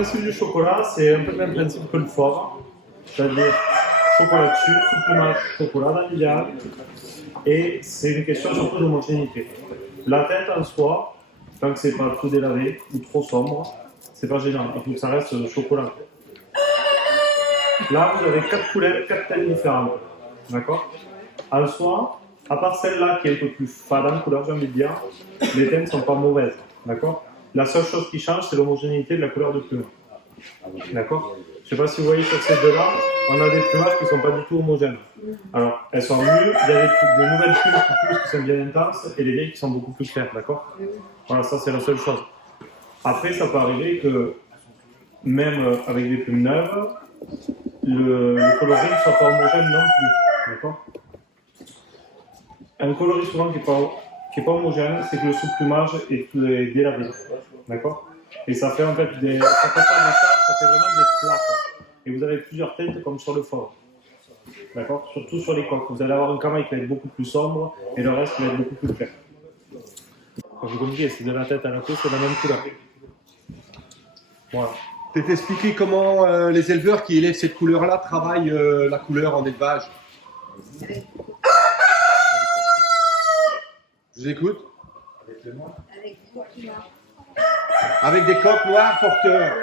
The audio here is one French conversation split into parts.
principe du chocolat, c'est un peu le même principe que le fort. C'est-à-dire chocolat dessus, supplément chocolat dans l'idéal. Et c'est une question surtout d'homogénéité. La tête en soi, tant que c'est pas trop délavé ou trop sombre, c'est pas gênant. Il faut que ça reste chocolat. Là, vous avez 4 couleurs, 4 teintes différentes. D'accord? En soi, à part celle-là qui est un peu plus fade en couleur, j'ai envie de dire, les teintes ne sont pas mauvaises. D'accord? La seule chose qui change, c'est l'homogénéité de la couleur de plume. D'accord? Je ne sais pas si vous voyez sur ces deux-là, on a des plumages qui ne sont pas du tout homogènes. Alors, elles sont mieux, il y a des nouvelles plumes qui sont bien intenses et les vieilles qui sont beaucoup plus claires. D'accord? Voilà, ça c'est la seule chose. Après, ça peut arriver que, même avec des plumes neuves, le coloris ne soit pas homogène non plus. D'accord? Un coloris souvent qui n'est pas homogène, c'est que le sous-plumage est délavé. D'accord? Et ça fait en fait ça fait vraiment des plaques. Et vous avez plusieurs teintes comme sur le fort. D'accord? Surtout sur les coques. Vous allez avoir un camail qui va être beaucoup plus sombre et le reste qui va être beaucoup plus clair. Comme vous comprenez, c'est de la tête à la queue, c'est la même couleur. Voilà. Tu peux expliquer comment les éleveurs qui élèvent cette couleur-là travaillent la couleur en élevage? Je vous écoute. Avec des coques noires porteurs.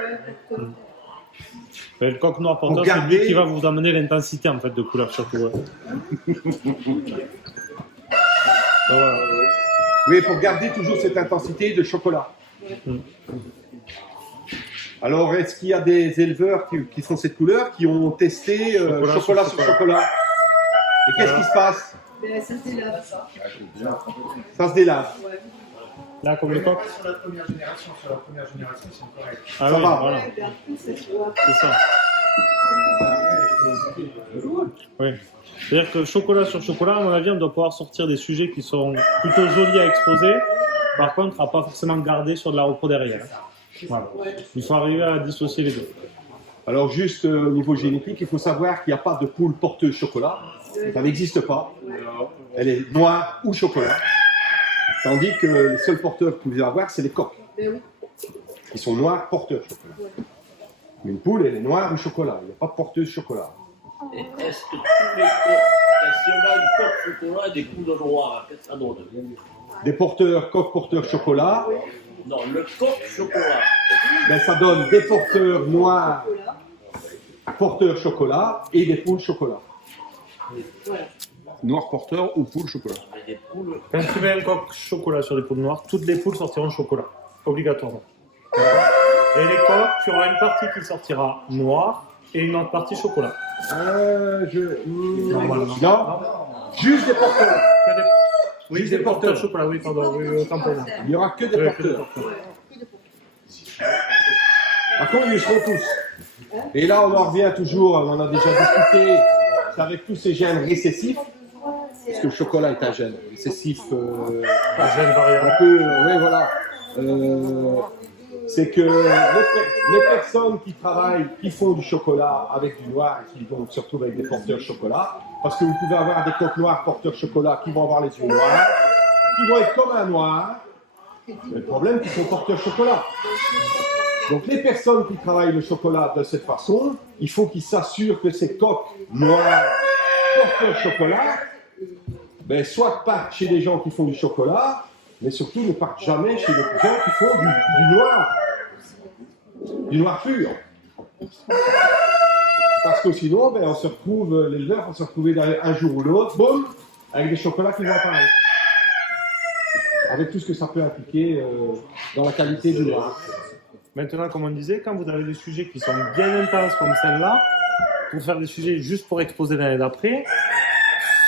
Le coq noir porteur, c'est lui qui va vous amener l'intensité en fait de couleur surtout. Ouais. Voilà. Oui, pour garder toujours cette intensité de chocolat. Alors, est-ce qu'il y a des éleveurs qui font cette couleur, qui ont testé chocolat sur chocolat? Et qu'est-ce qui se passe? Ça se délave. Ça se délave. Là, comme le coq. Sur la première génération, c'est correct. Ah Ça oui, va. voilà. C'est ça. Oui. C'est-à-dire que chocolat sur chocolat, à mon avis, on doit pouvoir sortir des sujets qui sont plutôt jolis à exposer. Par contre, à pas forcément garder sur de la repro derrière. Voilà. Il faut arriver à dissocier les deux. Alors, juste au niveau génétique, il faut savoir qu'il n'y a pas de poule porteuse chocolat. Ça n'existe pas. Elle est noire ou chocolat. Tandis que les seuls porteurs que vous pouvez avoir, c'est les coqs. Qui sont noirs porteurs chocolat. Mais une poule, elle est noire ou chocolat. Il n'y a pas de porteuse chocolat. Et est-ce que tous les coqs, si on a une coque chocolat et des poules noires, qu'est-ce que ça donne? Des porteurs, coqs porteurs chocolat, Non, le coq chocolat. ben ça donne des porteurs noirs, porteurs chocolat et des poules chocolat. Noir porteur ou poule chocolat. Mais des poules. Quand tu mets un coq chocolat sur des poules noires, toutes les poules sortiront chocolat. Obligatoirement. Et les coqs, tu auras une partie qui sortira noire et une autre partie chocolat. Normalement. Non, juste des porteurs. Oui, Juste des des porteurs porteurs. chocolat, oui, pardon, oui, autant pour moi. Il n'y aura que des Oui, que des porteurs. porteurs. Par contre, ils seront tous. Et là, on en revient toujours, on en a déjà discuté, c'est avec tous ces gènes récessifs, parce que le chocolat est un gène récessif, Un gène variable. un peu, oui, voilà. C'est que les personnes qui travaillent, qui font du chocolat avec du noir, et qui vont se retrouver avec des porteurs chocolat, parce que vous pouvez avoir des coqs noirs porteurs chocolat qui vont avoir les yeux noirs, qui vont être comme un noir. Le problème, c'est qu'ils sont porteurs chocolat. Donc les personnes qui travaillent le chocolat de cette façon, il faut qu'ils s'assurent que ces coqs noirs porteurs chocolat, ben, soit partent chez des gens qui font du chocolat, mais surtout ne partent jamais chez des gens qui font du noir pur. Parce que sinon, ben, on se retrouve, l'éleveur va se retrouver un jour ou l'autre, boum, avec des chocolats qui vont apparaître. Avec tout ce que ça peut impliquer dans la qualité du noir. Maintenant, comme on disait, quand vous avez des sujets qui sont bien intenses comme celle-là, pour faire des sujets juste pour exposer l'année d'après,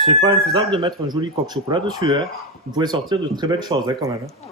c'est pas infaisable de mettre un joli coq chocolat dessus. Hein. Vous pouvez sortir de très belles choses hein, quand même. Hein.